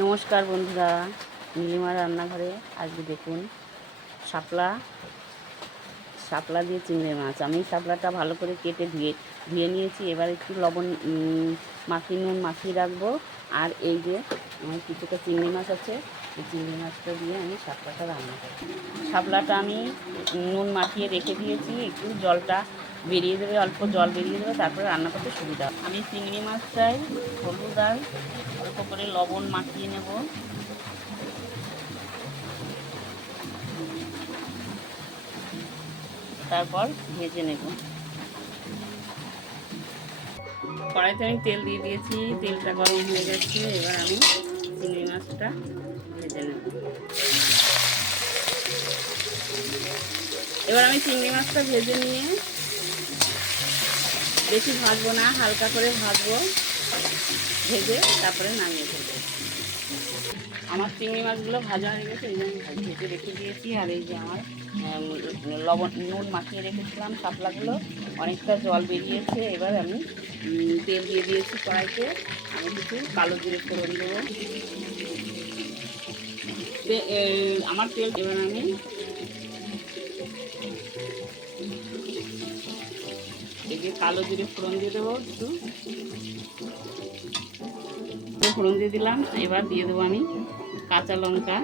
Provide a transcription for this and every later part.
নমস্কার বন্ধুরা, নীলিমার রান্নাঘরে আজকে দেখুন শাপলা শাপলা দিয়ে চিংড়ি মাছ। আমি শাপলাটা ভালো করে কেটে ধুয়ে নিয়েছি। এবার একটু লবণ নুন মাখিয়ে রাখবো। আর এই যে আমার কিছুটা চিংড়ি মাছ আছে, এই চিংড়ি মাছটা দিয়ে আমি শাপলাটা রান্না করব। শাপলাটা আমি নুন মাখিয়ে রেখে দিয়েছি, একটু জলটা বেরিয়ে দেবে, অল্প জল বেরিয়ে দেবে, তারপরে রান্না করতে সুবিধা হবে। আমি চিংড়ি মাছটাই হলুদ আর অল্প করে লবণ মাখিয়ে নেব। তারপর ভেজে নেব। কড়াইতে আমি তেল দিয়ে দিয়েছি, তেলটা গরম হয়ে গেছে। এবার আমি চিংড়ি মাছটা ভেজে নেব। এবার আমি চিংড়ি মাছটা ভেজে নিয়ে বেশি ভাজবো না, হালকা করে ভাজবো, ভেজে তারপরে নামিয়ে ফেলবো। আমার চিংড়ি মাছগুলো ভাজা হয়ে গেছে, এই যে আমি ভেজে রেখে দিয়েছি। আর এই যে আমার নুন মাখিয়ে রেখেছিলাম শাপলাগুলো, অনেকটা জল বেরিয়েছে। এবার আমি তেল দিয়ে দিয়েছি কড়াইতে। আমি কিছু কালো জিরে ফোড়ন দেবো। আমার তেল এবার আমি এই যে কালো জিরে ফোড়ন দিয়ে দেবো, একটু ফোড়ন দিয়ে দিলাম। এবার দিয়ে দেবো আমি কাঁচা লঙ্কা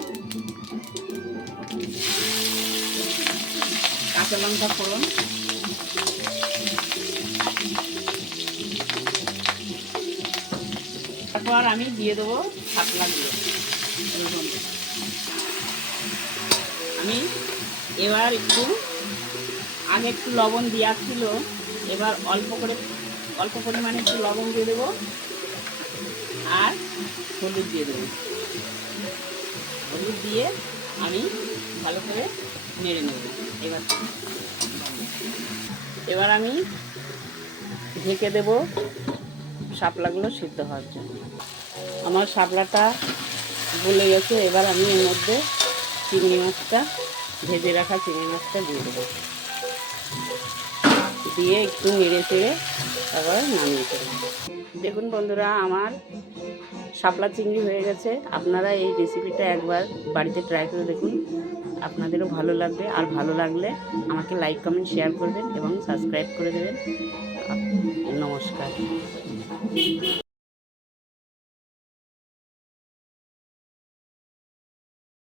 ফোড়ন। তারপর আমি দিয়ে দেবো শাপলাগুলো। আমি এবার আগে একটু লবণ দেওয়া ছিল, এবার অল্প পরিমাণে একটু লবণ দিয়ে দেবো আর হলুদ দিয়ে দেবো। হলুদ দিয়ে আমি ভালো করে নেড়ে নেব। এবার আমি ঢেকে দেব শাপলাগুলো সিদ্ধ হওয়ার জন্য। আমার শাপলাটা গলে গেছে। এবার আমি এর মধ্যে ভেজে রাখা চিংড়ি মাছটা দিয়ে দেবো, দিয়ে একটু নেড়ে চেড়ে তারপর নামিয়ে ফেলবো। দেখুন বন্ধুরা, আমার শাপলা চিংড়ি হয়ে গেছে। আপনারা এই রেসিপিটা একবার বাড়িতে ট্রাই করে দেখুন, আপনাদেরও ভালো লাগবে। আর ভালো লাগলে আমাকে লাইক কমেন্ট শেয়ার করবেন এবং সাবস্ক্রাইব করে দেবেন। নমস্কার।